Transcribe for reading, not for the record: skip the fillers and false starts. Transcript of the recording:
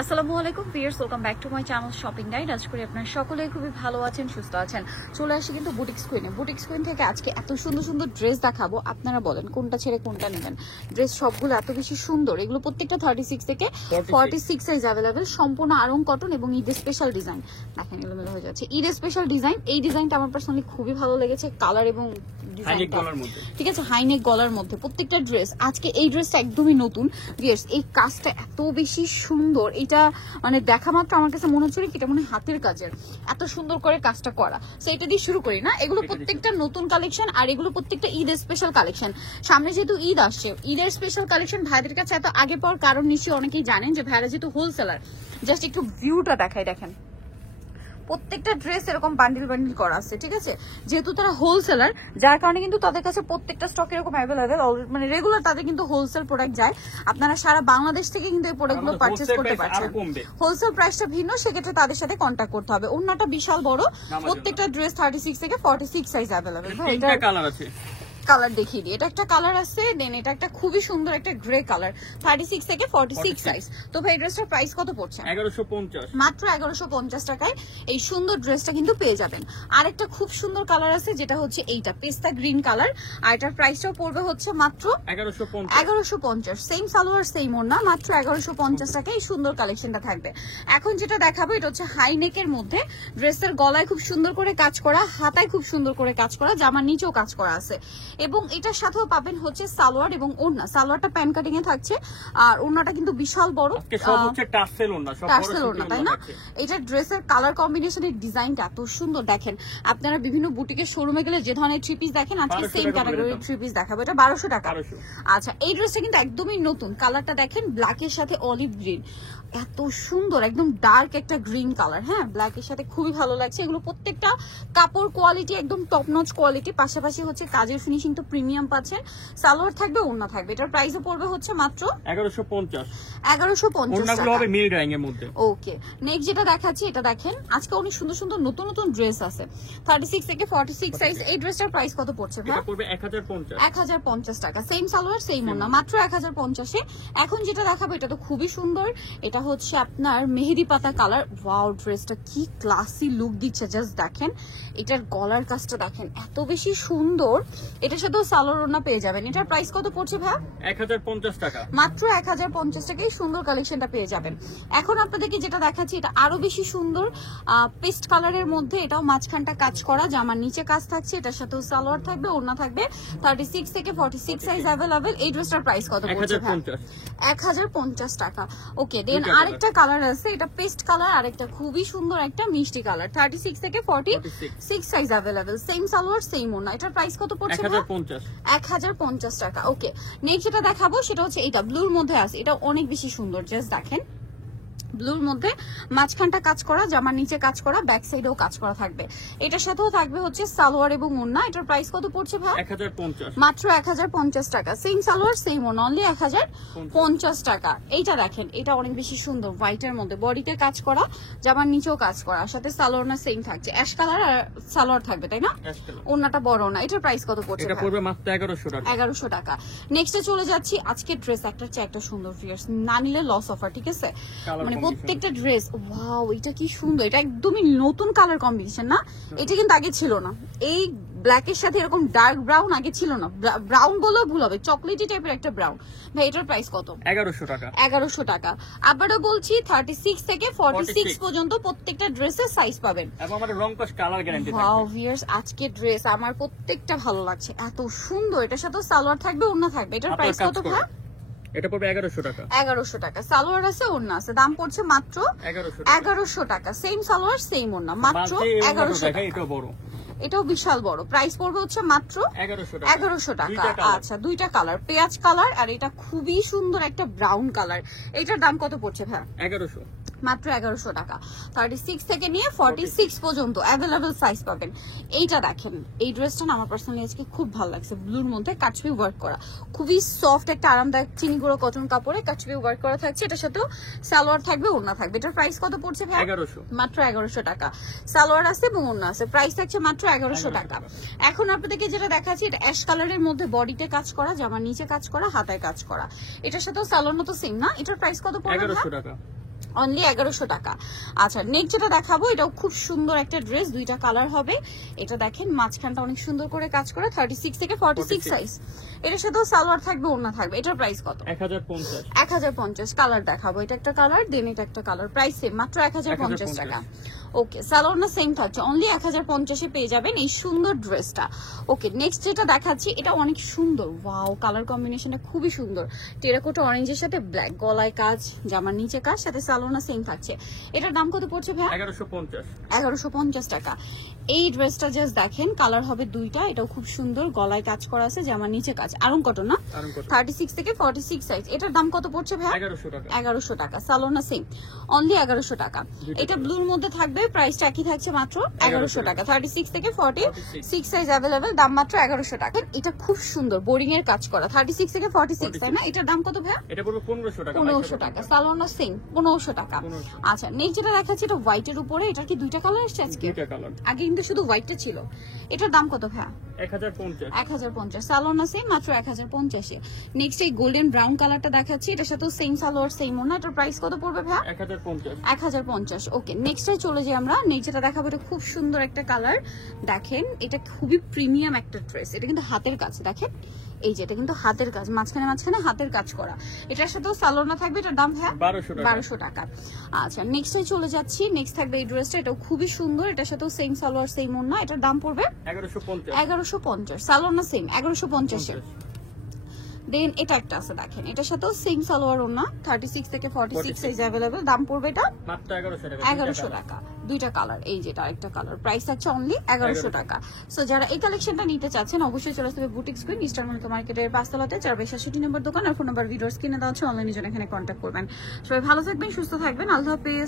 আসসালামু আলাইকুম viewers, welcome back to my channel shopping guide. আশা করি আপনারা সকলেই খুবই ভালো আছেন, সুস্থ আছেন। চলে আসি কিন্তু বুটিক স্কুইনে। বুটিক স্কুইন থেকে আজকে এত সুন্দর সুন্দর ড্রেস দেখাবো, আপনারা বলেন কোনটা ছেড়ে কোনটা নেবেন। ড্রেস সবগুলো এত বেশি সুন্দর, এগুলো প্রত্যেকটা 36 থেকে 46 সাইজ অ্যাভেলেবেল, সম্পূর্ণ আরং কটন এবং ঈদের স্পেশাল ডিজাইন। দেখেন এলোমেলো হয়ে যাচ্ছে, ঈদের স্পেশাল ডিজাইন। এই ডিজাইনটা আমার পার্সোনালি খুবই ভালো লেগেছে, কালার এবং ঠিক আছে, হাইনেক গলার মধ্যে প্রত্যেকটা ড্রেস। আজকে এই ড্রেসটা একদমই নতুন ভিউয়ার্স, এই কাজটা এত বেশি সুন্দর, এটা মানে দেখা মাত্র আমার কাছে মনে হচ্ছে কি এটা মনে হাতের কাজের, এত সুন্দর করে কাজটা করা। সো এটা দিয়ে শুরু করি না, এগুলো প্রত্যেকটা নতুন কালেকশন আর এগুলো প্রত্যেকটা ঈদের স্পেশাল কালেকশন। সামনে যেহেতু ঈদ আসছে, ঈদের স্পেশাল কালেকশন ভাইদের কাছে এত আগে পাওয়ার কারণ নিশ্চয়ই অনেকেই জানেন যে ভাইরা যেহেতু হোলসেলার। জাস্ট একটু ভিউটা দেখাই, দেখেন প্রত্যেকটা ড্রেস এরকম বান্ডিল বান্ডিল করা আছে, ঠিক আছে। যেহেতু তারা হোলসেলার, যার কারণে কিন্তু তাদের কাছে প্রত্যেকটা স্টক এরকম অ্যাভেলেবেল, মানে রেগুলার তাদের কিন্তু হোলসেল প্রোডাক্ট যায়। আপনারা সারা বাংলাদেশ থেকে কিন্তু এই প্রোডাক্টগুলো পারচেজ করতে পারছেন। হোলসেল প্রাইসটা ভিন্ন, সেক্ষেত্রে তাদের সাথে কন্ট্যাক্ট করতে হবে। ওন্নাটা বিশাল বড়, প্রত্যেকটা ড্রেস 36 থেকে 46 সাইজ অ্যাভেলেবেল। এটা কালার আছে, কালার দেখিয়ে দিই। এটা একটা কালার আছে, দেন এটা একটা খুবই সুন্দর একটা গ্রে কালার, 36 থেকে 46 সাইজ। তো ভাই ড্রেসটার প্রাইস কত পড়ছে? 1150, মাত্র 1150 টাকায় এই সুন্দর ড্রেসটা কিন্তু পেয়ে যাবেন। আরেকটা খুব সুন্দর কালার আছে, যেটা হচ্ছে এইটা পেস্তা গ্রিন কালার, আর এটার প্রাইসটাও পড়বে হচ্ছে মাত্র 1150। সেম সালোয়ার সেম ওড়না, মাত্র 1150 টাকায় এই সুন্দর কালেকশনটা থাকবে। এখন যেটা দেখাবো এটা হচ্ছে হাই নেকের মধ্যে, ড্রেসের গলায় খুব সুন্দর করে কাজ করা, হাতায় খুব সুন্দর করে কাজ করা, জামার নিচেও কাজ করা আছে। এবং এটার সাথেও পাবেন হচ্ছে সালোয়ার এবং ওড়না। সালোয়ারটা প্যান কাটিং এ থাকছে, আর ওড়নাটা কিন্তু বিশাল বড়, সব হচ্ছে টাসেল ওড়না, সব টাসেল ওড়না, তাই না? এটা ড্রেসের কালার কম্বিনেশনের ডিজাইনটা এত সুন্দর। দেখেন আপনারা বিভিন্ন বুটিকের শোরুমে গেলে যে ধরনের থ্রি পিস দেখেন, আজকে সেম ক্যাটাগরির থ্রি পিস দেখাবো। এটা 1200 টাকা। আচ্ছা, এই ড্রেসটা কিন্তু একদমই নতুন, কালারটা দেখেন ব্ল্যাকের সাথে অলিভ গ্রিন, এত সুন্দর, একদম ডার্ক একটা গ্রিন কালার। হ্যাঁ, ব্ল্যাকের সাথে খুবই ভালো লাগছে। এগুলো প্রত্যেকটা কাপড় কোয়ালিটি একদম টপ নচ কোয়ালিটি, পাশাপাশি হচ্ছে কাজের ফিনিশিং তো প্রিমিয়াম পাচ্ছেন। সালোয়ার থাকবে, ওড়না থাকবে। এটার প্রাইসও পড়বে হচ্ছে মাত্র 1150 টাকা। হবে মিল ডাইং এর মধ্যে। ওকে, নেক্সট যেটা দেখাচ্ছি এটা দেখেন, আজকে অনেক সুন্দর সুন্দর নতুন নতুন ড্রেস আছে 36 থেকে 46 সাইজ। এই ড্রেসটার প্রাইস কত পড়ছে ভাই? এটা পড়বে 1050 টাকা। সেম সালোয়ার সেম ওড়না, মাত্র 1050 এ। এখন যেটা দেখাবো এটা তো খুবই সুন্দর, এটা হচ্ছে আপনার মেহেদি পাতা কালার। ওয়াও, ড্রেসটা কি ক্লাসি লুক দিচ্ছে, জাস্ট দেখেন এটার গলার কাজটা দেখেন এত বেশি সুন্দর। এটার সাথেও সালোয়ার ওড়না পেয়ে যাবেন। এটার প্রাইস কত পড়ছে ভাই? 1050 টাকা। মাত্র 1050 টাকায় সুন্দর কালেকশনটা পেয়ে যাবেন। এখন আপনাদেরকে যেটা দেখাচ্ছি এটা আরো বেশি সুন্দর, পেস্ট কালারের মধ্যে, এটাও মাঝখানটা কাজ করা, জামার নিচে কাজ থাকছে, এটার সাথেও সালোয়ার থাকবে, ওড়না থাকবে। 36 থেকে 46 সাইজ অ্যাভেলেবেল। এই ড্রেসটার প্রাইস কত পড়ছে ভাই? 1050 টাকা। ওকে, দেন আরেকটা কালার আছে, এটা পেস্ট কালার, আরেকটা খুবই সুন্দর একটা মিষ্টি কালার, 36 থেকে 46 size available. Same salwar same ওড়না। এটার প্রাইস কত পড়ছে? 1050 টাকা। ওকে, নেক্সট যেটা দেখাবো সেটা হচ্ছে এটা ব্লুর মধ্যে আছে, এটা অনেক বেশি সুন্দর। জাস্ট দেখেন ব্লুর মধ্যে মাঝখানটা কাজ করা, জামার নিচে কাজ করা, ব্যাক সাইডেও কাজ করা থাকবে। এটার সাথেও থাকবে হচ্ছে সালোয়ার এবং ওড়না। এটার প্রাইস কত পড়ছে ভাই? 1050, মাত্র 1050 টাকা। সেম সালোয়ার সেম ওড়না, অনলি 1050 টাকা। এইটা দেখেন, এটা অনেক বেশি সুন্দর, হোয়াইটের মধ্যে বডিতে কাজ করা, জামার নিচেও কাজ করা, সাথে সালোয়ার না সেম থাকছে, অ্যাশ কালার আর সালোয়ার থাকবে, তাই না? ওড়নাটা বড় না। এটার প্রাইস কত পড়ছে? এটা পড়বে মাত্র 1100 টাকা। নেক্সটে চলে যাচ্ছি, আজকে ড্রেস একটার চেয়ে একটা সুন্দর, ফিয়ার্স না নিলে লস অফার, ঠিক আছে? মানে প্রত্যেকটা ড্রেস, ওয়াও এটা কি সুন্দর, এটা একদমই নতুন কালার কম্বিনেশন না? এটা কিন্তু আগে ছিল না, এই ব্ল্যাকের সাথে এরকম ডার্ক ব্রাউন আগে ছিল না। ব্রাউন বলেও ভুল হবে, চকলেটি টাইপের একটা ব্রাউন। ভাই এটার প্রাইস কত? 1100 টাকা। 1100 টাকা। আবারও বলছি 36 থেকে 46 পর্যন্ত প্রত্যেকটা ড্রেসের সাইজ পাবেন এবং আমাদের রং কস কালার গ্যারান্টি থাকবে। ওয়াও ভিউয়ার্স, আজকে ড্রেস আমার প্রত্যেকটা ভালো লাগছে, এত সুন্দর। এটার সাথে সালোয়ার থাকবে, ওড়না থাকবে। এটার প্রাইস কত ভাই? এটা পড়বে 1100 টাকা। 1100 টাকা। সালোয়ার আছে, ওড়না আছে, দাম পড়ছে মাত্র 1100 টাকা। সেম সালোয়ার সেম ওড়না, মাত্র 1100 টাকা। এটাও বড়, এটাও বিশাল বড়। প্রাইস পড়বে হচ্ছে মাত্র 1100 টাকা। আচ্ছা, দুইটা কালার, পেঁয়াজ কালার আর এটা খুবই সুন্দর একটা ব্রাউন কালার। এটার দাম কত পড়ছে ভাই? 1100, মাত্র 1100 টাকা। 36 থেকে নিয়ে 46 পর্যন্ত অ্যাভেলেবল সাইজ পাবেন। এইটা দেখেন, এই ড্রেসটা না আমার পার্সোনালি আজকে খুব ভালো লাগছে, ব্লুর মধ্যে কাচবি ওয়ার্ক করা, খুবই সফট একটা আরামদায়ক চিনি গুঁড়ো কটন কাপড়ে কাচবি ওয়ার্ক করা থাকছে। এটার সাথেও সালোয়ার থাকবে, ওড়না থাকবে। এটার প্রাইস কত পড়ছে ভাই? 1100, মাত্র 1100 টাকা। সালোয়ার আছে এবং ওড়না আছে, প্রাইস থাকছে মাত্র 1100 টাকা। এখন আপনাদেরকে যেটা দেখাচ্ছি এটা অ্যাশ কালারের মধ্যে, বডিতে কাজ করা, জামার নিচে কাজ করা, হাতায় কাজ করা। এটার সাথেও সালোয়ার মতো সেম না? এটার প্রাইস কত পড়বে? 1100 টাকা। অনলি 1100 টাকা। আচ্ছা নেক্সট যেটা দেখাবো এটাও খুব সুন্দর একটা ড্রেস, দুইটা কালার হবে। এটা দেখেন মাঝখানটা অনেক সুন্দর করে কাজ করা, 36 থেকে 46 সাইজ। এটার সাথেও সালোয়ার থাকবে, ওড়না থাকবে। এটার প্রাইস কত? 1050। 1050। কালার দেখাবো, এটা একটা কালার, দেন এটা একটা কালার। প্রাইস সেম, মাত্র 1050 টাকা। ওকে, সালোয়ার না সেম থাকছে, অনলি 1050 এ পেয়ে যাবেন এই সুন্দর ড্রেসটা। ওকে নেক্সট যেটা দেখাচ্ছি এটা অনেক সুন্দর, ওয়াও কালার কম্বিনেশনটা খুবই সুন্দর। টেরাকোটা অরেঞ্জের সাথে ব্ল্যাক, গলায় কাজ, জামার নিচে কাজ, সাথে সালোয়ার না সেম থাকছে। এটার দাম কত পড়ছে ভাই? 1150। 1150 টাকা। এই ড্রেসটা জাস্ট দেখেন, কালার হবে দুইটা, এটাও খুব সুন্দর, গলায় কাজ করা আছে, জামার নিচে কাজ, আরং কটন না, 36 থেকে 46 সাইজ। এটার দাম কত পড়ছে ভাই? 1100 টাকা। 1100 টাকা। সালোয়ার না সেম, অনলি 1100 টাকা। এটা ব্লুর মধ্যে থাকবে, প্রাইসটা একই থাকছে, মাত্র 1100 টাকা। 36 থেকে 46 সাইজ अवेलेबल, দাম মাত্র 1100 টাকা। এটা খুব সুন্দর বোরিং এর কাজ করা, 36 থেকে 46 তাই না? এটার দাম কত ভাই? এটা পড়বে 1500 টাকা। 1500 টাকা। সালোয়ার না সেম, 1500 টাকা। আচ্ছা নেক্সট যেটা দেখাচ্ছি এটা হোয়াইটের উপরে, এটার কি দুইটা কালার আসছে আজকে? দুইটা কালার। আগে কিন্তু শুধু হোয়াইটটা ছিল। এটার দাম কত ভাই? 1050। 1050। সালোয়ার না সেম, মাত্র 1050 এ। নেক্সট এই গোল্ডেন ব্রাউন কালারটা দেখাচ্ছি, এটার সাথে সেম সালোয়ার সেম ওড়না। এটার প্রাইস কত পড়বে ভাই? 1050। 1050। ওকে নেক্সটে চলে যাই আমরা। নেক্সট যেটা দেখাবো এটা খুব সুন্দর একটা কালার, দেখেন এটা খুবই প্রিমিয়াম একটা ড্রেস। এটা কিন্তু হাতের কাজ, দেখেন এই যে এটা কিন্তু হাতের কাজ, মাঝখানে মাঝখানে হাতের কাজ করা। এটার সাথেও সালোয়ার না থাকবে, এটার দাম হ্যাঁ 1200 টাকা। আচ্ছা নেক্সটে চলে যাচ্ছি। নেক্সট থাকবে এই ড্রেসটা, এটাও খুবই সুন্দর, এটার সাথেও সেম সালোয়ার সেম ওড়না। এটার দাম পড়বে 1150। 1150। সালোয়ার না সেম, 1150 এর। দেন এটা একটা আছে দেখেন, এটার সাথেও সেম সালোয়ার ওড়না, 36 থেকে 46 সাইজ अवेलेबल। দাম পড়বে এটা মাত্র 1100 টাকা। 1100 টাকা। দুইটা কালার, এই যেটা আরেকটা কালার। প্রাইস আছে অনলি 1100 টাকা। সো যারা এই কালেকশনটা নিতে চাচ্ছেন অবশ্যই চলে আসবে বুটিক্স কুইন, ইস্টার্ন মনিকা মার্কেটের 5 তলাতে, 462 নম্বর দোকান। আর ফোন নাম্বার ভিডিওস কিনে দেওয়া হচ্ছে, অনলাইনে জন্য এখানে কন্ট্যাক্ট করবেন। সবাই ভালো থাকবেন, সুস্থ থাকবেন, আল্লাহ হাফেজ।